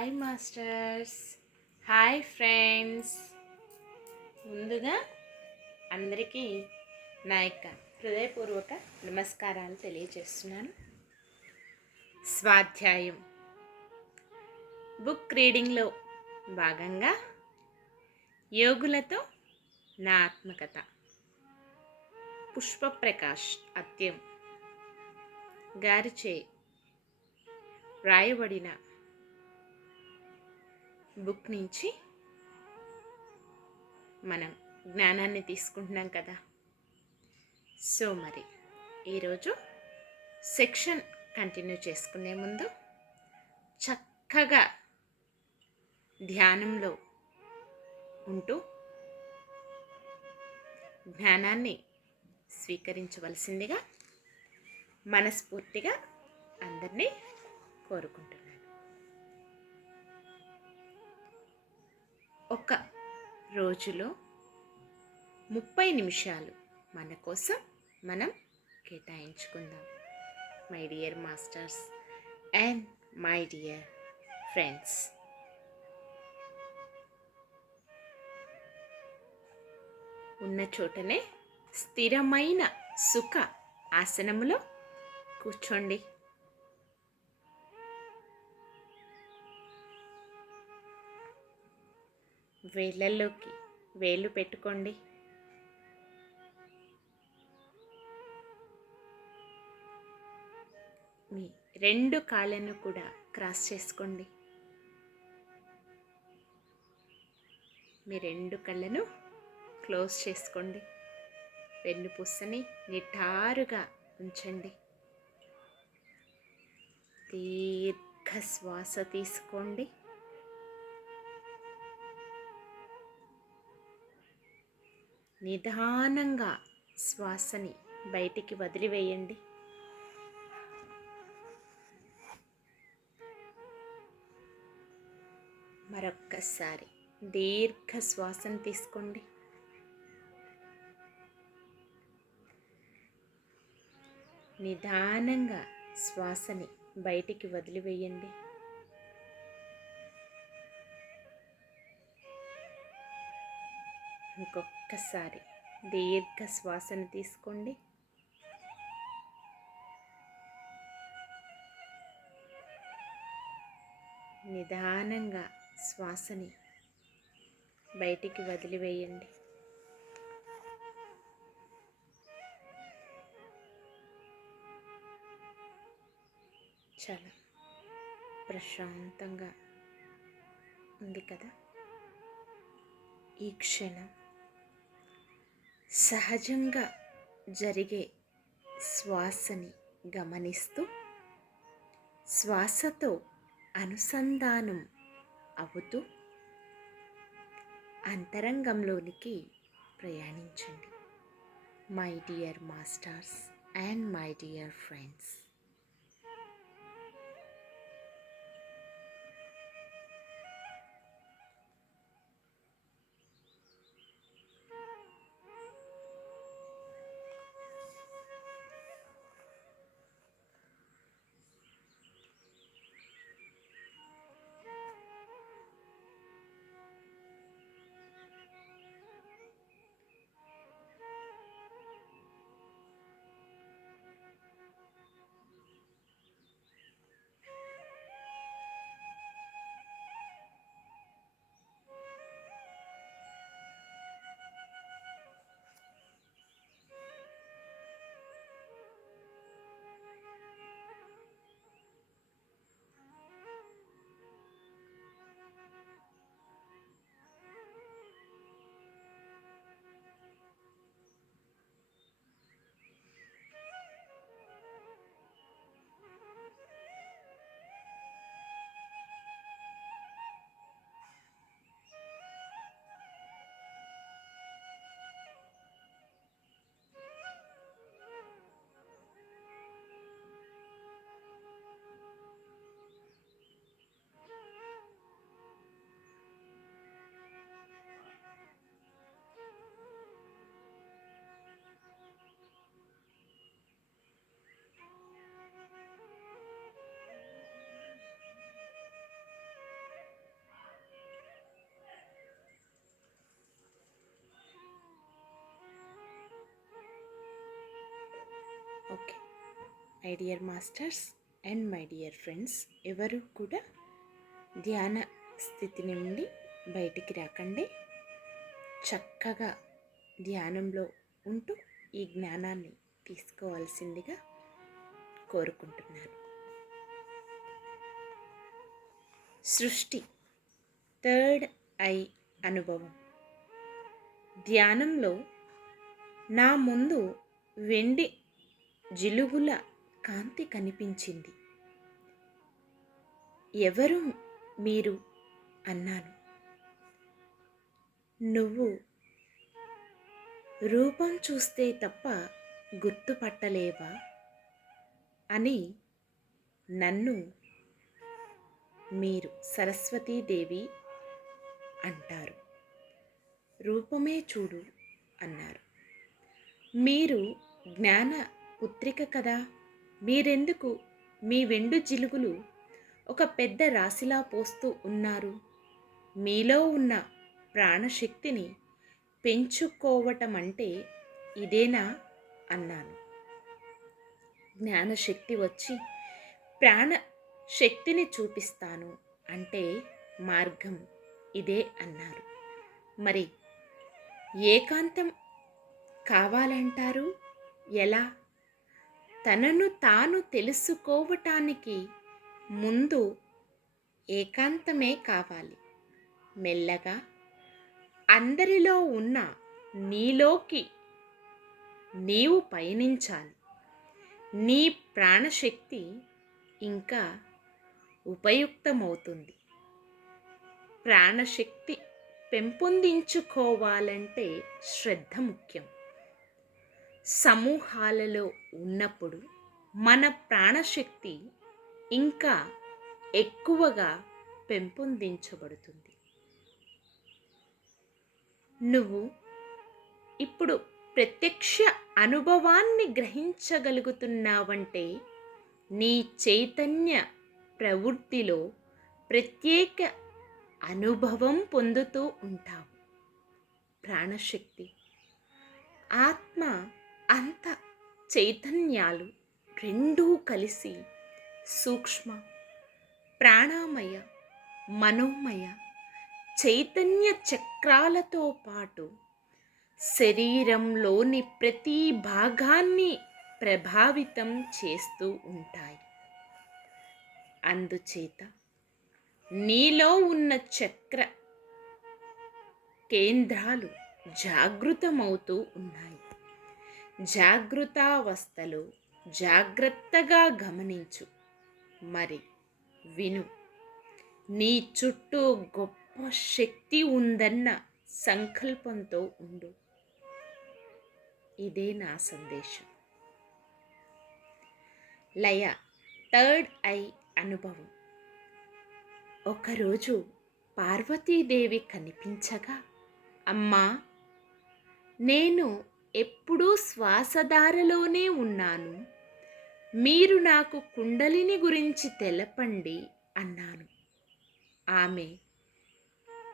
Hi masters, hi friends. ముందుగా అందరికీ నా యొక్క హృదయపూర్వక నమస్కారాలు తెలియజేస్తున్నాను. స్వాధ్యాయం బుక్ రీడింగ్లో భాగంగా యోగులతో నా ఆత్మకథ పుష్పప్రకాష్ అత్యం గారిచే రాయబడిన బుక్ నుంచి మనం జ్ఞానాన్ని తీసుకుంటున్నాం కదా. సో మరి ఈరోజు సెక్షన్ కంటిన్యూ చేసుకునే ముందు చక్కగా ధ్యానంలో ఉంటూ జ్ఞానాన్ని స్వీకరించవలసిందిగా మనస్ఫూర్తిగా అందరినీ కోరుకుంటున్నాను. ఒక రోజులో 30 నిమిషాలు మన కోసం మనం కేటాయించుకుందాం. My dear masters and my dear friends, ఉన్న చోటనే స్థిరమైన సుఖ ఆసనములో కూర్చోండి. వేళ్ళల్లోకి వేళ్ళు పెట్టుకోండి. మీ 2 కాళ్ళను కూడా క్రాస్ చేసుకోండి. మీ 2 కళ్ళను క్లోజ్ చేసుకోండి. వెన్నుపూసని నిటారుగా ఉంచండి. దీర్ఘ శ్వాస తీసుకోండి. నిదానంగా శ్వాసని బయటికి వదిలివేయండి. మరొక్కసారి దీర్ఘ శ్వాసను తీసుకోండి. నిదానంగా శ్వాసని బయటికి వదిలివేయండి. ఇంకొక్కసారి దీర్ఘ శ్వాసను తీసుకోండి. నిదానంగా శ్వాసని బయటికి వదిలివేయండి. చాలా ప్రశాంతంగా ఉంది కదా. ఈ క్షణం సహజంగా జరిగే శ్వాసని గమనిస్తూ శ్వాసతో అనుసంధానం అవుతూ అంతరంగంలోనికి ప్రయాణించండి. My dear masters and my dear friends, my dear masters and my dear friends, ఎవరు కూడా ధ్యాన స్థితి నుండి బయటికి రాకండి. చక్కగా ధ్యానంలో ఉంటూ ఈ జ్ఞానాన్ని తీసుకోవాల్సిందిగా కోరుకుంటున్నాను. సృష్టి థర్డ్ ఐ అనుభవం. ధ్యానంలో నా ముందు వెండి జిలుగుల కాంతి కనిపించింది. ఎవరు మీరు అన్నాను. నువ్వు రూపం చూస్తే తప్ప గుర్తుపట్టలేవా అని నన్ను మీరు సరస్వతీదేవి అంటారు. రూపమే చూడు అన్నారు. మీరు జ్ఞాన పుత్రిక కదా, మీరెందుకు మీ వెండు జిలుగులు ఒక పెద్ద రాశిలా పోస్తూ ఉన్నారు? మీలో ఉన్న ప్రాణశక్తిని పెంచుకోవటం అంటే ఇదేనా అన్నాను. జ్ఞానశక్తి వచ్చి ప్రాణశక్తిని చూపిస్తాను అంటే మార్గం ఇదే అన్నారు. మరి ఏకాంతం కావాలంటారు ఎలా? తనను తాను తెలుసుకోవటానికి ముందు ఏకాంతమే కావాలి. మెల్లగా అందరిలో ఉన్న నీలోకి నీవు పయనించాలి. నీ ప్రాణశక్తి ఇంకా ఉపయుక్తమవుతుంది. ప్రాణశక్తి పెంపొందించుకోవాలంటే శ్రద్ధ ముఖ్యం. సమూహాలలో ఉన్నప్పుడు మన ప్రాణశక్తి ఇంకా ఎక్కువగా పెంపొందించబడుతుంది. నువ్వు ఇప్పుడు ప్రత్యక్ష అనుభవాన్ని గ్రహించగలుగుతున్నావంటే నీ చైతన్య ప్రవృత్తిలో ప్రత్యేక అనుభవం పొందుతూ ఉంటావు. ప్రాణశక్తి, ఆత్మ, అంత చైతన్యాలు రెండూ కలిసి సూక్ష్మ, ప్రాణమయ, మనోమయ చైతన్య చక్రాలతో పాటు శరీరంలోని ప్రతి భాగాన్ని ప్రభావితం చేస్తూ ఉంటాయి. అందుచేత నీలో ఉన్న చక్ర కేంద్రాలు జాగృతమవుతూ ఉన్నాయి. జాగృతావస్థలో జాగ్రత్తగా గమనించు. మరి విను. నీ చుట్టూ గొప్ప శక్తి ఉందన్న సంకల్పంతో ఉండు. ఇదే నా సందేశం. లయ థర్డ్ ఐ అనుభవం. ఒకరోజు పార్వతీదేవి కనిపించగా, అమ్మా, నేను ఎప్పుడూ శ్వాసధారలోనే ఉన్నాను. మీరు నాకు కుండలిని గురించి తెలపండి అన్నాను. ఆమె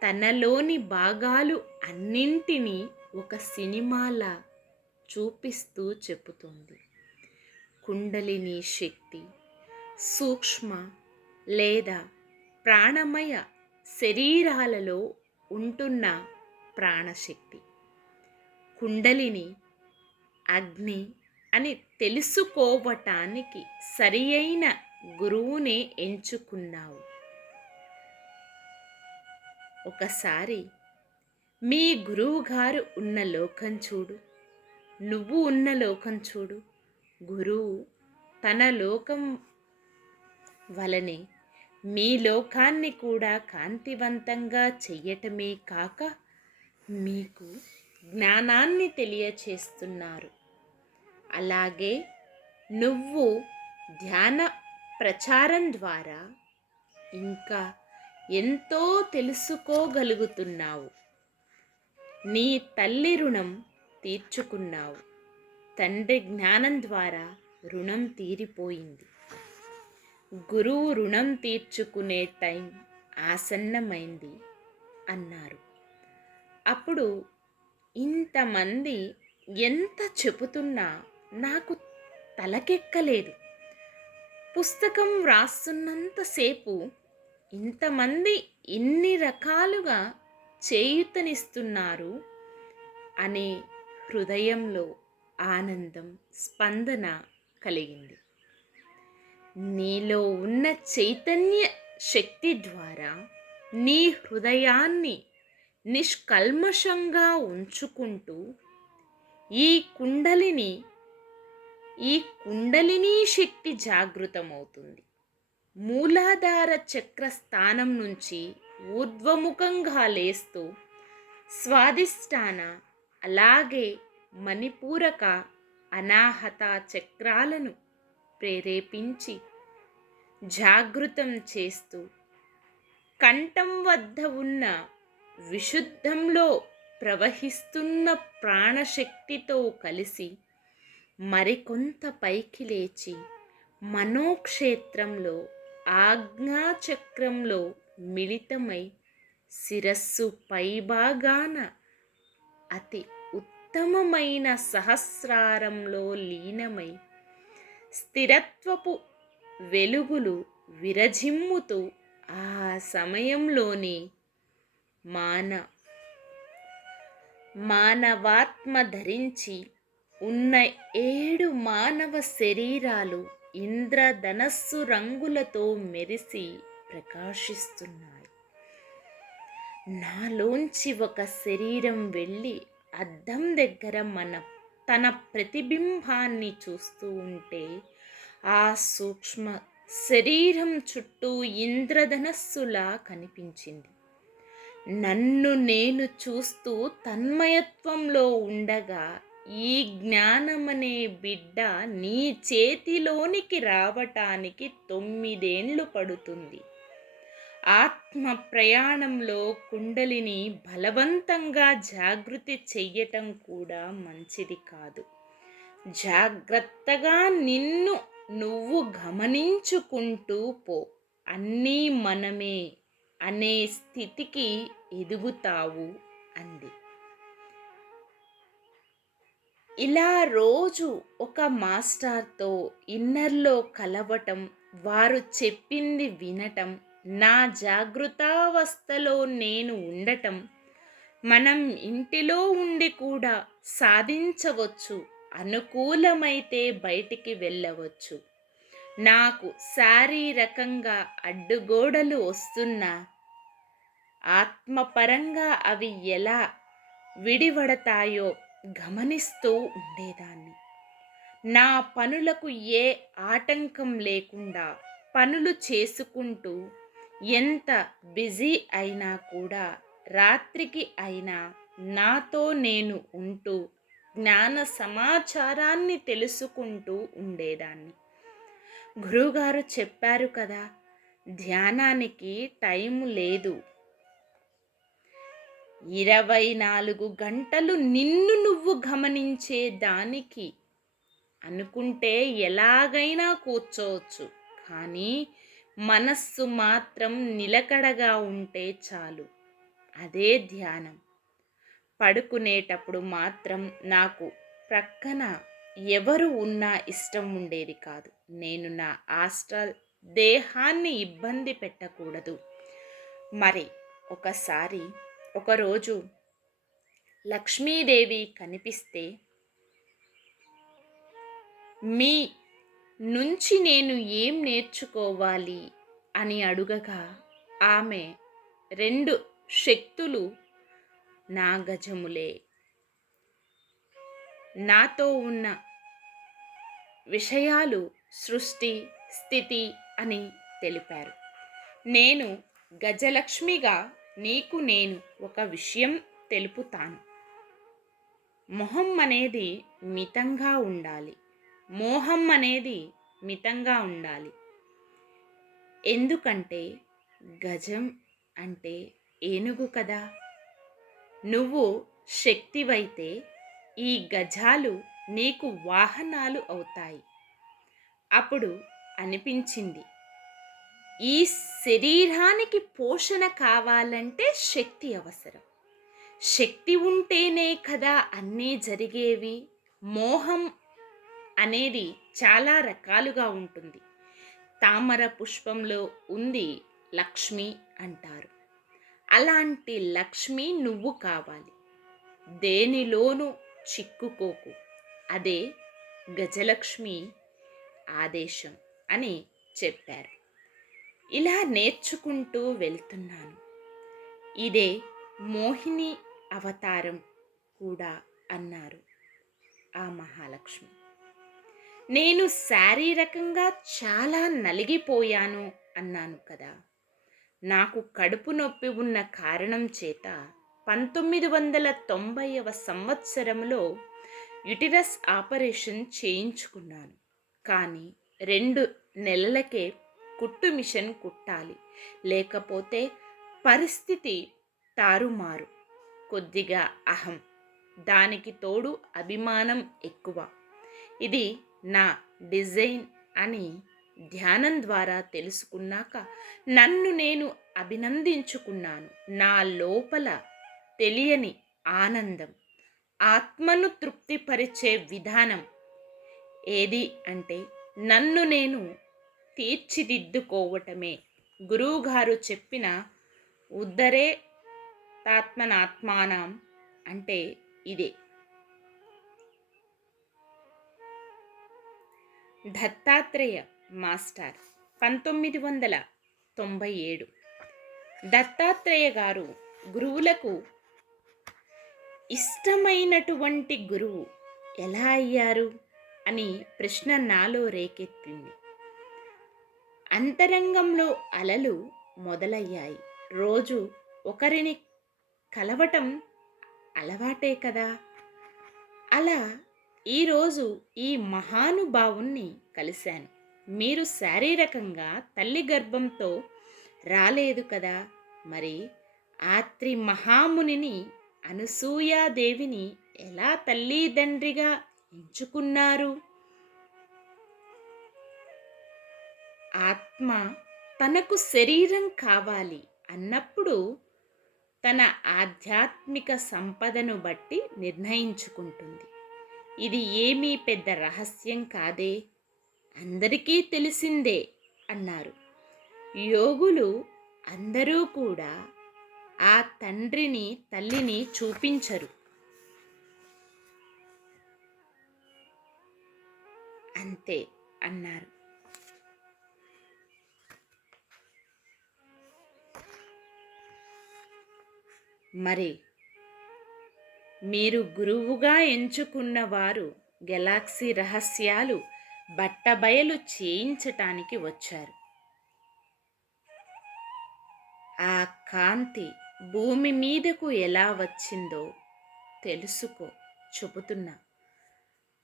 తనలోని భాగాలు అన్నింటినీ ఒక సినిమాలా చూపిస్తూ చెబుతుంది. కుండలిని శక్తి సూక్ష్మ లేదా ప్రాణమయ శరీరాలలో ఉంటున్న ప్రాణశక్తి. కుండలిని అగ్ని అని తెలుసుకోవటానికి సరియైన గురువునే ఎంచుకున్నావు. ఒకసారి మీ గురువుగారు ఉన్న లోకం చూడు, నువ్వు ఉన్న లోకం చూడు. గురువు తన లోకం వలనే మీ లోకాన్ని కూడా కాంతివంతంగా చెయ్యటమే కాక మీకు జ్ఞానాన్ని తెలియచేస్తున్నారు. అలాగే నువ్వు ధ్యాన ప్రచారం ద్వారా ఇంకా ఎంతో తెలుసుకోగలుగుతున్నావు. నీ తల్లి రుణం తీర్చుకున్నావు. తండ్రి జ్ఞానం ద్వారా రుణం తీరిపోయింది. గురువు రుణం తీర్చుకునే టైం ఆసన్నమైంది అన్నారు. అప్పుడు ఇంతమంది ఎంత చెబుతున్నా నాకు తలకెక్కలేదు. పుస్తకం వ్రాస్తున్నంతసేపు ఇంతమంది ఇన్ని రకాలుగా చేయూతనిస్తున్నారు అనే హృదయంలో ఆనందం, స్పందన కలిగింది. నీలో ఉన్న చైతన్య శక్తి ద్వారా నీ హృదయాన్ని నిష్కల్మషంగా ఉంచుకుంటూ ఈ కుండలిని ఈ కుండలినీ శక్తి జాగృతమవుతుంది. మూలాధార చక్ర స్థానం నుంచి ఊర్ధ్వముఖంగా లేస్తూ స్వాదిష్టాన, అలాగే మణిపూరక, అనాహత చక్రాలను ప్రేరేపించి జాగృతం చేస్తూ కంఠం వద్ద ఉన్న విశుద్ధంలో ప్రవహిస్తున్న ప్రాణశక్తితో కలిసి మరికొంత పైకి లేచి మనోక్షేత్రంలో ఆజ్ఞాచక్రంలో మిళితమై శిరస్సు పైభాగాన అతి ఉత్తమమైన సహస్రారంలో లీనమై స్థిరత్వపు వెలుగులు విరజిమ్ముతూ ఆ సమయంలోనే మానవాత్మ ధరించి ఉన్న 7 మానవ శరీరాలు ఇంద్రధనస్సు రంగులతో మెరిసి ప్రకాశిస్తున్నాయి. నాలోంచి ఒక శరీరం వెళ్ళి అద్దం దగ్గర తన ప్రతిబింబాన్ని చూస్తూ ఉంటే ఆ సూక్ష్మ శరీరం చుట్టూ ఇంద్రధనస్సులా కనిపించింది. నన్ను నేను చూస్తూ తన్మయత్వంలో ఉండగా ఈ జ్ఞానమనే బిడ్డ నీ చేతిలోనికి రావటానికి 9 ఏళ్ళు పడుతుంది. ఆత్మ ప్రయాణంలో కుండలిని బలవంతంగా జాగృతి చెయ్యటం కూడా మంచిది కాదు. జాగ్రత్తగా నిన్ను నువ్వు గమనించుకుంటూ పో. అన్నీ మనమే అనే స్థితికి ఎదుగుతావు అంది. ఇలా రోజు ఒక మాస్టర్తో ఇన్నర్లో కలవటం, వారు చెప్పింది వినటం, నా జాగృతావస్థలో నేను ఉండటం, మనం ఇంటిలో ఉండి కూడా సాధించవచ్చు. అనుకూలమైతే బయటికి వెళ్ళవచ్చు. నాకు శారీరకంగా అడ్డుగోడలు వస్తున్నా ఆత్మపరంగా అవి ఎలా విడివడతాయో గమనిస్తూ ఉండేదాన్ని. నా పనులకు ఏ ఆటంకం లేకుండా పనులు చేసుకుంటూ ఎంత బిజీ అయినా కూడా రాత్రికి అయినా నాతో నేను ఉంటూ జ్ఞాన సమాచారాన్ని తెలుసుకుంటూ ఉండేదాన్ని. గురువుగారు చెప్పారు కదా, ధ్యానానికి టైం లేదు. 24 గంటలు నిన్ను నువ్వు గమనించే దానికి అనుకుంటే ఎలాగైనా కూర్చోవచ్చు. కానీ మనస్సు మాత్రం నిలకడగా ఉంటే చాలు. అదే ధ్యానం. పడుకునేటప్పుడు మాత్రం నాకు ప్రక్కన ఎవరు ఉన్నా ఇష్టం ఉండేది కాదు. నేను నా ఆస్ట్రల్ దేహాన్ని ఇబ్బంది పెట్టకూడదు. మరి ఒకరోజు లక్ష్మీదేవి కనిపిస్తే, మీ నుంచి నేను ఏం నేర్చుకోవాలి అని అడుగగా ఆమె 2 శక్తులు నా గజములే. నాతో ఉన్న విషయాలు సృష్టి, స్థితి అని తెలిపారు. నేను గజలక్ష్మిగా నీకు నేను ఒక విషయం తెలుపుతాను. మొహం అనేది మితంగా ఉండాలి. మోహం అనేది మితంగా ఉండాలి. ఎందుకంటే గజం అంటే ఏనుగు కదా. నువ్వు శక్తివైతే ఈ గజాలు నీకు వాహనాలు అవుతాయి. అప్పుడు అనిపించింది, ఈ శరీరానికి పోషణ కావాలంటే శక్తి అవసరం. శక్తి ఉంటేనే కదా అన్నీ జరిగేవి. మోహం అనేది చాలా రకాలుగా ఉంటుంది. తామర పుష్పంలో ఉంది లక్ష్మి అంటారు. అలాంటి లక్ష్మి నువ్వు కావాలి. దేనిలోనూ చిక్కుకోకు. అదే గజలక్ష్మి ఆదేశం అని చెప్పారు. ఇలా నేర్చుకుంటూ వెళ్తున్నాను. ఇదే మోహిని అవతారం కూడా అన్నారు ఆ మహాలక్ష్మి. నేను శారీరకంగా చాలా నలిగిపోయాను అన్నాను కదా. నాకు కడుపు నొప్పి ఉన్న కారణం చేత 1990వ సంవత్సరంలో యుటిరస్ ఆపరేషన్ చేయించుకున్నాను. కానీ 2 నెలలకే కుట్టు మిషన్ కుట్టాలి, లేకపోతే పరిస్థితి తారుమారు. కొద్దిగా అహం, దానికి తోడు అభిమానం ఎక్కువ. ఇది నా డిజైన్ అని ధ్యానం ద్వారా తెలుసుకున్నాక నన్ను నేను అభినందించుకున్నాను. నా లోపల తెలియని ఆనందం, ఆత్మను తృప్తిపరిచే విధానం ఏది అంటే నన్ను నేను తీర్చిదిద్దుకోవటమే. గురువుగారు చెప్పిన ఉద్ధరే తాత్మనాత్మానం అంటే ఇదే. దత్తాత్రేయ మాస్టర్ 1997. దత్తాత్రేయ గారు గురువులకు ఇష్టమైనటువంటి గురువు ఎలా అయ్యారు అని ప్రశ్న నాలో రేకెత్తింది. అంతరంగంలో అలలు మొదలయ్యాయి. రోజు ఒకరిని కలవటం అలవాటే కదా. అలా ఈరోజు ఈ మహానుభావుణ్ణి కలిశాను. మీరు శారీరకంగా తల్లి గర్భంతో రాలేదు కదా. మరి ఆత్రి మహామునిని అనసూయాదేవిని ఎలా తల్లిదండ్రిగా ఎంచుకున్నారు? ఆత్మ తనకు శరీరం కావాలి అన్నప్పుడు తన ఆధ్యాత్మిక సంపదను బట్టి నిర్ణయించుకుంటుంది. ఇది ఏమీ పెద్ద రహస్యం కాదే, అందరికీ తెలిసిందే అన్నారు. యోగులు అందరూ కూడా ఆ తండ్రిని తల్లిని చూపించరు. అంతే అన్నారు. మరి మీరు గురువుగా ఎంచుకున్న వారు గెలాక్సీ రహస్యాలు బట్టబయలు చేయించటానికి వచ్చారు. ఆ కాంతి భూమి మీదకు ఎలా వచ్చిందో తెలుసుకో చెబుతున్నా.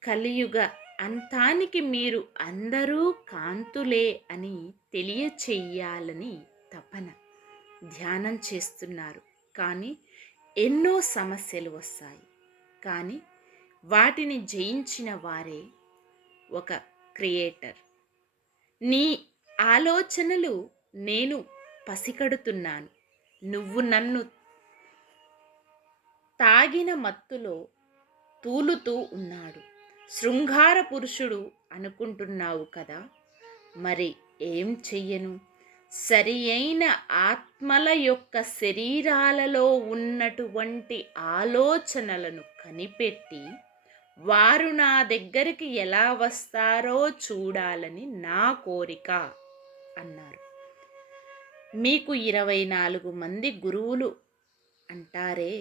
కలియుగ అంతానికి మీరు అందరూ కాంతులే అని తెలియచెయ్యాలని తపన. ధ్యానం చేస్తున్నారు, కానీ ఎన్నో సమస్యలు వస్తాయి. కానీ వాటిని జయించిన వారే ఒక క్రియేటర్. నీ ఆలోచనలు నేను పసికడుతున్నాను. నువ్వు నన్ను తాగిన మత్తులో తూలుతూ ఉన్నాడు శృంగార పురుషుడు అనుకుంటున్నావు కదా. మరి ఏం చెయ్యను? సరి అయిన ఆత్మల యొక్క శరీరాలలో ఉన్నటువంటి ఆలోచనలను కనిపెట్టి వారు నా దగ్గరికి ఎలా వస్తారో చూడాలని నా కోరిక అన్నారు. మీకు 24 మంది గురువులు అంటారే,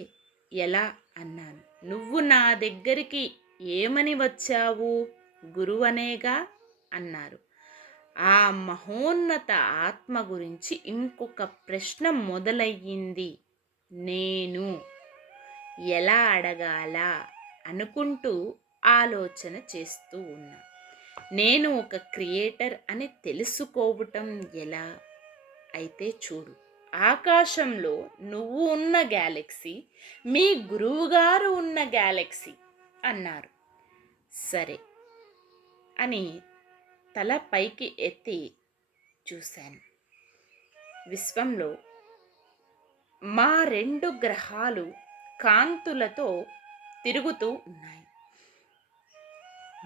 ఎలా అన్నాను. నువ్వు నా దగ్గరికి ఏమని వచ్చావు? గురువనేగా అన్నారు. ఆ మహోన్నత ఆత్మ గురించి ఇంకొక ప్రశ్న మొదలయ్యింది. నేను ఎలా అడగాలా అనుకుంటూ ఆలోచన చేస్తూ ఉన్నా. నేను ఒక క్రియేటర్ అని తెలుసుకోవటం ఎలా? అయితే చూడు, ఆకాశంలో నువ్వు ఉన్న గ్యాలక్సీ మీ గురువుగారు ఉన్న గ్యాలక్సీ అన్నారు. సరే అని తల పైకి ఎత్తి చూశాను. విశ్వంలో మా 2 గ్రహాలు కాంతులతో తిరుగుతూ ఉన్నాయి.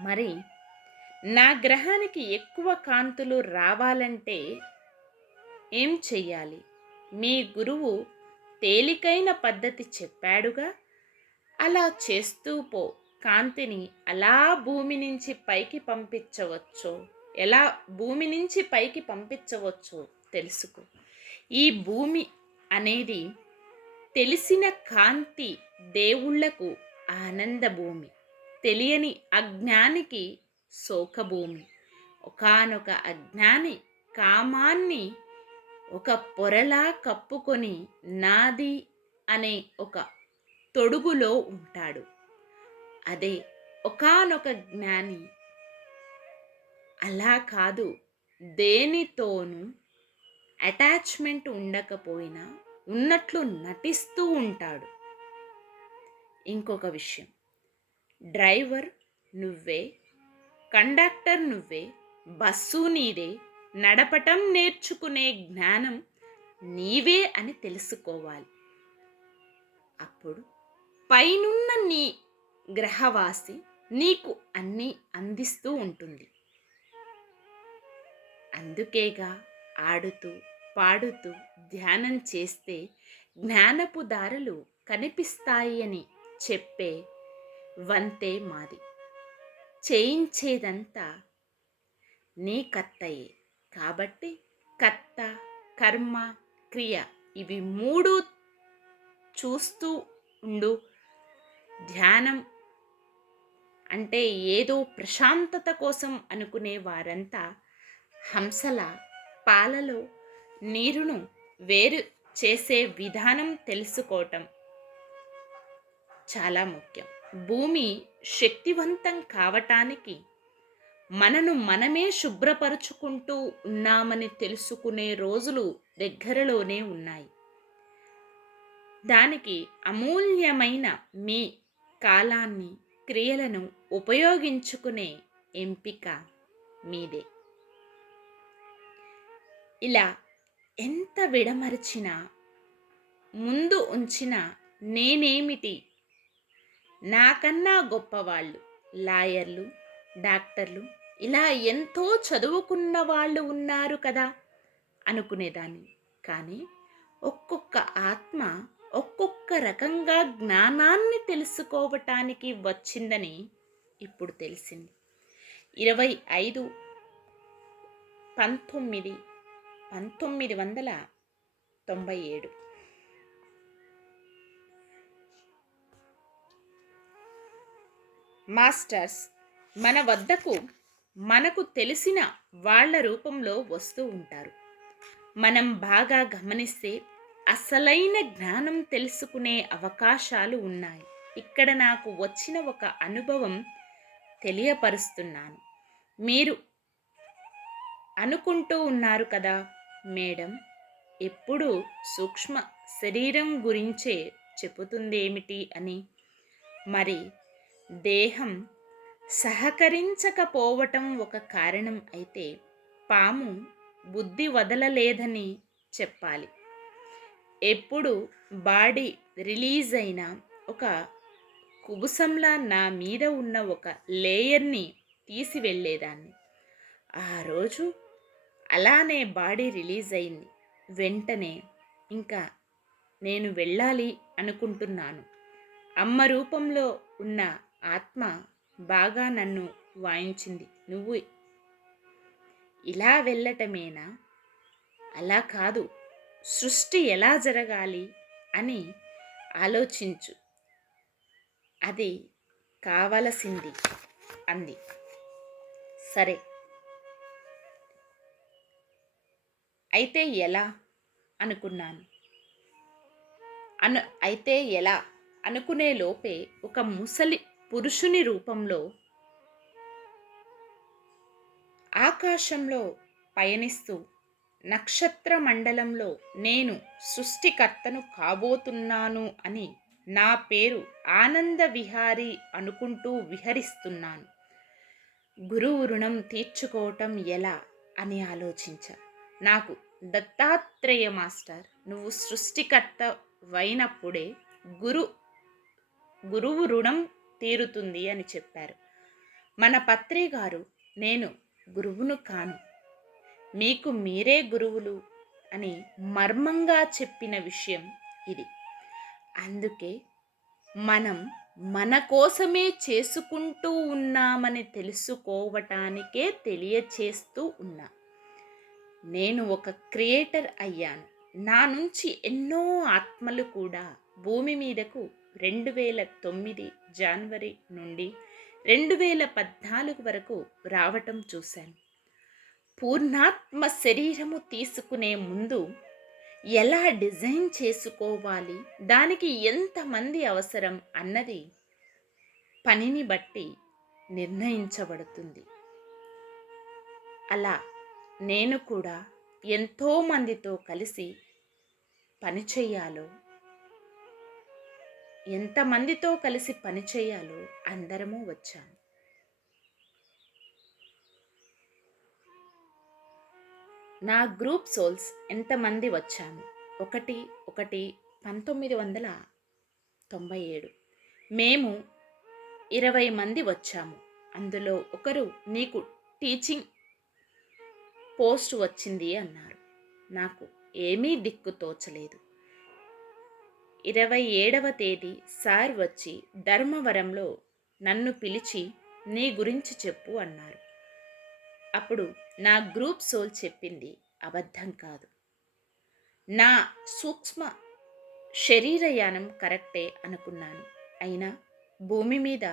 మరి నా గ్రహానికి ఎక్కువ కాంతులు రావాలంటే ఏం చెయ్యాలి? మీ గురువు తేలికైన పద్ధతి చెప్పాడుగా, అలా చేస్తూ పో. కాంతిని అలా భూమి నుంచి పైకి పంపించవచ్చో, ఎలా భూమి నుంచి పైకి పంపించవచ్చో తెలుసుకో. ఈ భూమి అనేది తెలిసిన కాంతి దేవుళ్లకు ఆనంద భూమి, తెలియని అజ్ఞానికి శోకభూమి. ఒకానొక అజ్ఞాని కామాన్ని ఒక పొరలా కప్పుకొని నాది అనే ఒక తొడుగులో ఉంటాడు. అదే ఒకానొక జ్ఞాని అలా కాదు, దేనితోనూ అటాచ్మెంట్ ఉండకపోయినా ఉన్నట్లు నటిస్తూ ఉంటాడు. ఇంకొక విషయం, డ్రైవర్ నువ్వే, కండక్టర్ నువ్వే, బస్సు నీదే, నడపటం నేర్చుకునే జ్ఞానం నీవే అని తెలుసుకోవాలి. అప్పుడు పైనున్న నీ గ్రహవాసి నీకు అన్నీ అందిస్తూ ఉంటుంది. అందుకేగా ఆడుతూ పాడుతూ ధ్యానం చేస్తే జ్ఞానపు దారులు కనిపిస్తాయి అని చెప్పే వంతే మాది. చేయించేదంతా నీ కర్తయే. కాబట్టి కర్త, కర్మ, క్రియ ఇవి మూడు చూస్తూ ఉండు. ధ్యానం అంటే ఏదో ప్రశాంతత కోసం అనుకునే వారంతా హంసల పాలలో నీరును వేరు చేసే విధానం తెలుసుకోవటం చాలా ముఖ్యం. భూమి శక్తివంతం కావటానికి మనను మనమే శుభ్రపరుచుకుంటూ ఉన్నామని తెలుసుకునే రోజులు దగ్గరలోనే ఉన్నాయి. దానికి అమూల్యమైన మీ కాలాన్ని, క్రియలను ఉపయోగించుకునే ఎంపిక మీదే. ఇలా ఎంత విడమర్చినా, ముందు ఉంచిన నేనేమిటి, నాకన్నా గొప్పవాళ్ళు లాయర్లు, డాక్టర్లు, ఇలా ఎంతో చదువుకున్న వాళ్ళు ఉన్నారు కదా అనుకునేదాన్ని. కానీ ఒక్కొక్క ఆత్మ ఒక్కొక్క రకంగా జ్ఞానాన్ని తెలుసుకోవటానికి వచ్చిందని ఇప్పుడు తెలిసింది. 25/19/1997 మాస్టర్స్ మన వద్దకు మనకు తెలిసిన వాళ్ళ రూపంలో వస్తూ ఉంటారు. మనం బాగా గమనిస్తే అసలైన జ్ఞానం తెలుసుకునే అవకాశాలు ఉన్నాయి. ఇక్కడ నాకు వచ్చిన ఒక అనుభవం తెలియపరుస్తున్నాను. మీరు అనుకుంటూ ఉన్నారు కదా, మేడం ఎప్పుడు సూక్ష్మ శరీరం గురించే చెబుతుందేమిటి అని. మరి దేహం సహకరించకపోవటం ఒక కారణం అయితే పాము బుద్ధి వదలలేదని చెప్పాలి. ఎప్పుడు బాడీ రిలీజ్ అయినా ఒక కుబుసంలా నా మీద ఉన్న ఒక లేయర్ని తీసి వెళ్ళేదాన్ని. ఆ రోజు అలానే బాడీ రిలీజ్ అయింది. వెంటనే ఇంకా నేను వెళ్ళాలి అనుకుంటున్నాను. అమ్మ రూపంలో ఉన్న ఆత్మ బాగా నన్ను వాయించింది. నువ్వు ఇలా వెళ్ళటమేనా? అలా కాదు, సృష్టి ఎలా జరగాలి అని ఆలోచించు, అది కావలసింది అంది. సరే, అయితే ఎలా అనుకున్నాను. అయితే ఎలా అనుకునే లోపే ఒక ముసలి పురుషుని రూపంలో ఆకాశంలో పయనిస్తూ నక్షత్ర మండలంలో నేను సృష్టికర్తను కాబోతున్నాను అని, నా పేరు ఆనంద విహారి అనుకుంటూ విహరిస్తున్నాను. గురువు రుణం తీర్చుకోవటం ఎలా అని ఆలోచించా. నాకు దత్తాత్రేయ మాస్టర్ నువ్వు సృష్టికర్త అయినప్పుడే గురువు రుణం తీరుతుంది అని చెప్పారు. మన పత్రి గారు నేను గురువును కాను, మీకు మీరే గురువులు అని మర్మంగా చెప్పిన విషయం ఇది. అందుకే మనం మన కోసమే చేసుకుంటూ ఉన్నామని తెలుసుకోవటానికే తెలియచేస్తూ ఉన్నా. నేను ఒక క్రియేటర్ అయ్యాను. నా నుంచి ఎన్నో ఆత్మలు కూడా భూమి మీదకు 2009 జనవరి నుండి 2014 వరకు రావటం చూశాను. పూర్ణాత్మ శరీరము తీసుకునే ముందు ఎలా డిజైన్ చేసుకోవాలి, దానికి ఎంతమంది అవసరం అన్నది పనిని బట్టి నిర్ణయించబడుతుంది. అలా నేను కూడా ఎంతోమందితో కలిసి పని చేయాలో, ఎంతమందితో కలిసి పని చేయాలో అందరము వచ్చాము. నా గ్రూప్ సోల్స్ ఎంతమంది వచ్చాము? 1/1/1997 మేము 20 మంది వచ్చాము. అందులో ఒకరు నీకు టీచింగ్ పోస్ట్ వచ్చింది అన్నారు. నాకు ఏమీ దిక్కు తోచలేదు. 27వ తేదీ సార్ వచ్చి ధర్మవరంలో నన్ను పిలిచి నీ గురించి చెప్పు అన్నారు. అప్పుడు నా గ్రూప్ సోల్ చెప్పింది అబద్ధం కాదు. నా సూక్ష్మ శరీరయానం కరెక్టే అనుకున్నాను. అయినా భూమి మీద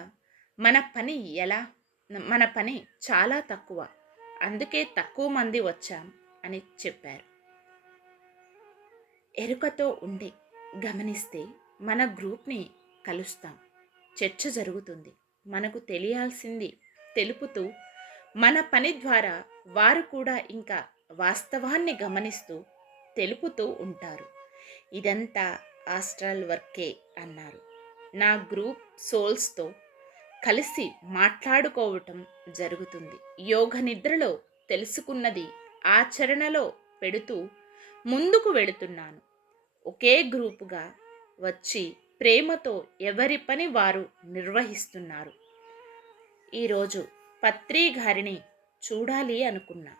మన పని చాలా తక్కువ, అందుకే తక్కువ మంది వచ్చాం అని చెప్పారు. ఎరుకతో ఉండి గమనిస్తే మన గ్రూప్ని కలుస్తాం, చర్చ జరుగుతుంది. మనకు తెలియాల్సింది తెలుపుతూ మన పని ద్వారా వారు కూడా ఇంకా వాస్తవాన్ని గమనిస్తూ తెలుపుతూ ఉంటారు. ఇదంతా ఆస్ట్రల్ వర్కే అన్నారు. నా గ్రూప్ సోల్స్తో కలిసి మాట్లాడుకోవటం జరుగుతుంది. యోగ నిద్రలో తెలుసుకున్నది ఆచరణలో పెడుతూ ముందుకు వెళుతున్నాను. ఒకే గ్రూపుగా వచ్చి ప్రేమతో ఎవరి పని వారు నిర్వహిస్తున్నారు. ఈరోజు పత్రి గారిని చూడాలి అనుకున్నా.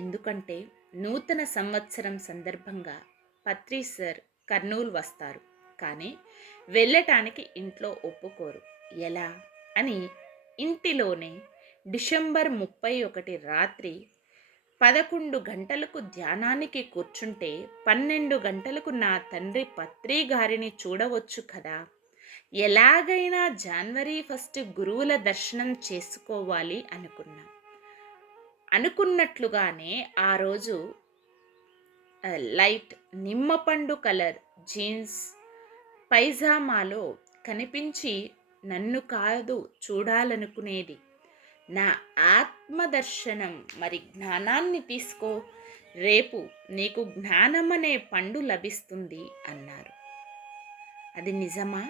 ఎందుకంటే నూతన సంవత్సరం సందర్భంగా పత్రి సార్ కర్నూలు వస్తారు. కానీ వెళ్ళటానికి ఇంట్లో ఒప్పుకోరు. ఎలా అని ఇంటిలోనే డిసెంబర్ 31 రాత్రి 11 గంటలకు ధ్యానానికి కూర్చుంటే 12 గంటలకు నా తండ్రి పత్రి గారిని చూడవచ్చు కదా. ఎలాగైనా జనవరి 1 గురువుల దర్శనం చేసుకోవాలి అనుకున్నట్లుగానే ఆ రోజు లైట్ నిమ్మపండు కలర్ జీన్స్ పైజామాలో కనిపించి నన్ను కాదు చూడాలనుకునేది. నా ఆత్మదర్శనం, మరి జ్ఞానాన్ని తీసుకో, రేపు నీకు జ్ఞానమనే పండు లభిస్తుంది అన్నారు. అది నిజమా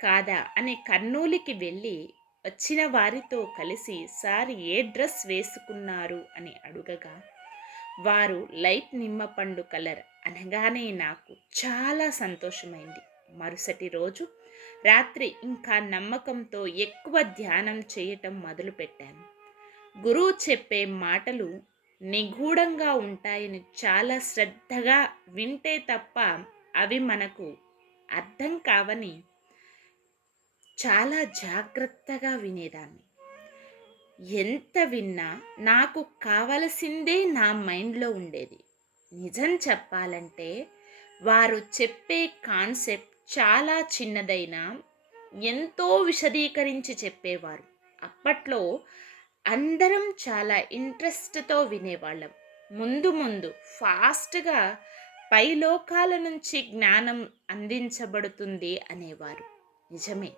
కాదా అని కర్నూలుకి వెళ్ళి వచ్చిన వారితో కలిసి సార్ ఏ డ్రెస్ వేసుకున్నారు అని అడుగగా వారు లైట్ నిమ్మపండు కలర్ అనగానే నాకు చాలా సంతోషమైంది. మరుసటి రోజు రాత్రి ఇంకా నమ్మకంతో ఎక్కువ ధ్యానం చేయటం మొదలుపెట్టాను. గురువు చెప్పే మాటలు నిగూఢంగా ఉంటాయని చాలా శ్రద్ధగా వింటే తప్ప అవి మనకు అర్థం కావని చాలా జాగ్రత్తగా వినేదాన్ని. ఎంత విన్నా నాకు కావలసిందే నా మైండ్లో ఉండేది. నిజం చెప్పాలంటే వారు చెప్పే కాన్సెప్ట్ చాలా చిన్నదైనా ఎంతో విశదీకరించి చెప్పేవారు. అప్పట్లో అందరం చాలా ఇంట్రెస్ట్తో వినేవాళ్ళం. ముందు ముందు ఫాస్ట్గా పైలోకాల నుంచి జ్ఞానం అందించబడుతుంది అనేవారు. నిజమే,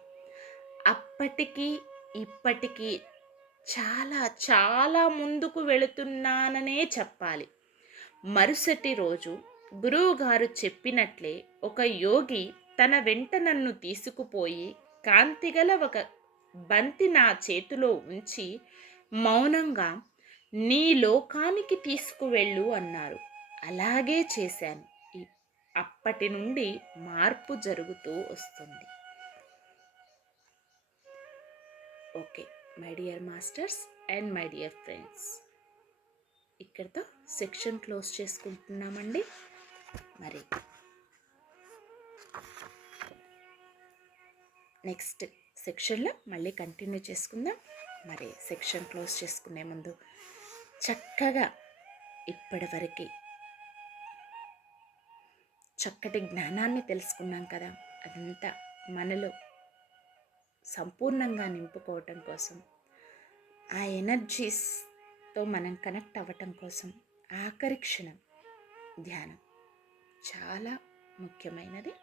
అప్పటికి ఇప్పటికీ చాలా చాలా ముందుకు వెళుతున్నాననే చెప్పాలి. మరుసటి రోజు గురువుగారు చెప్పినట్లే ఒక యోగి తన వెంట నన్ను తీసుకుపోయి కాంతిగల ఒక బంతి నా చేతిలో ఉంచి మౌనంగా నీ లోకానికి తీసుకువెళ్ళు అన్నారు. అలాగే చేశాను. అప్పటి నుండి మార్పు జరుగుతూ వస్తుంది. Okay my dear masters and my dear friends, ఇక్కడితో సెక్షన్ క్లోజ్ చేసుకుంటున్నామండి. మరి నెక్స్ట్ సెక్షన్లో మళ్ళీ కంటిన్యూ చేసుకుందాం. మరి సెక్షన్ క్లోజ్ చేసుకునే ముందు చక్కగా ఇప్పటివరకు చక్కటి జ్ఞానాన్ని తెలుసుకున్నాం కదా, అదంతా మనలో సంపూర్ణంగా నింపుకోవటం కోసం, ఆ ఎనర్జీస్తో మనం కనెక్ట్ అవ్వటం కోసం ఆఖరి క్షణం ధ్యానం చాలా ముఖ్యమైనది.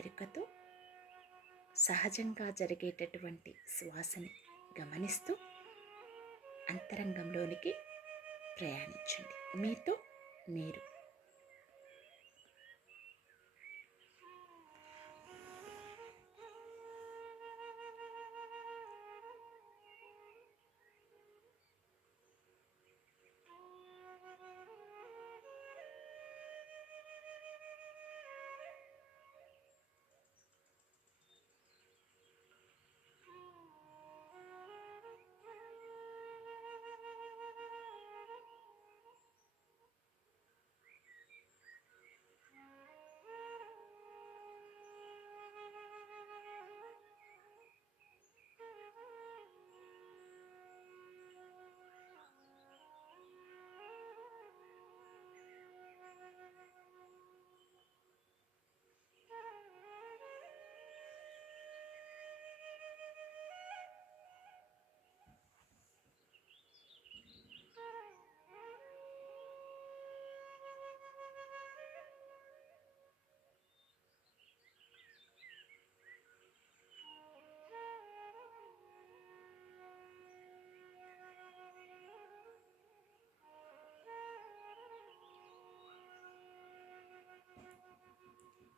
ఎరుకతో సహజంగా జరిగేటటువంటి శ్వాసని గమనిస్తూ అంతరంగంలోనికి ప్రయాణించండి, మీతో మీరు.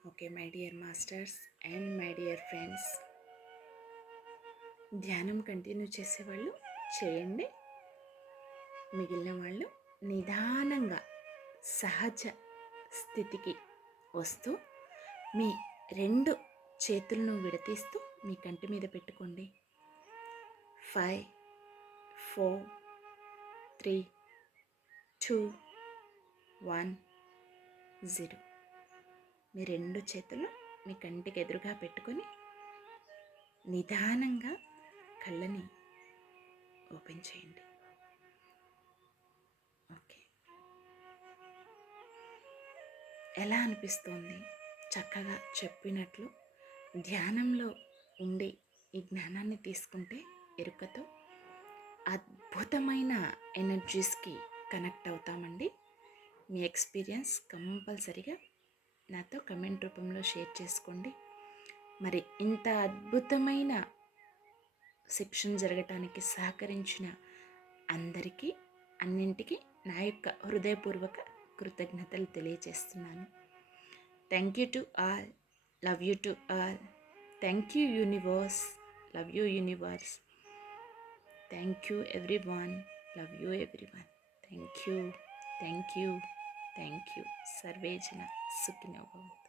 Okay my dear masters and my dear friends, ధ్యానం కంటిన్యూ చేసేవాళ్ళు చేయండి. మిగిలిన వాళ్ళు నిదానంగా సహజ స్థితికి వస్తూ మీ 2 చేతులను విడతీస్తూ మీ కంటి మీద పెట్టుకోండి. 5 4 3 2 1 0. మీ 2 చేతులు మీ కంటికి ఎదురుగా పెట్టుకొని నిదానంగా కళ్ళని ఓపెన్ చేయండి. ఓకే, ఎలా అనిపిస్తోంది? చక్కగా చెప్పినట్లు ధ్యానంలో ఉండి ఈ జ్ఞానాన్ని తీసుకుంటే ఎరుకతో అద్భుతమైన ఎనర్జీస్కి కనెక్ట్ అవుతామండి. మీ ఎక్స్పీరియన్స్ కంపల్సరిగా నాతో కమెంట్ రూపంలో షేర్ చేసుకోండి. మరి ఇంత అద్భుతమైన సెక్షన్ జరగటానికి సహకరించిన అందరికీ అన్నింటికి నా యొక్క హృదయపూర్వక కృతజ్ఞతలు తెలియజేస్తున్నాను. Thank you to all, love you to all. Thank you universe, love you universe. Thank you everyone, love you everyone. Thank you, thank you, thank you. Survey జన సుఖినో భవంతు.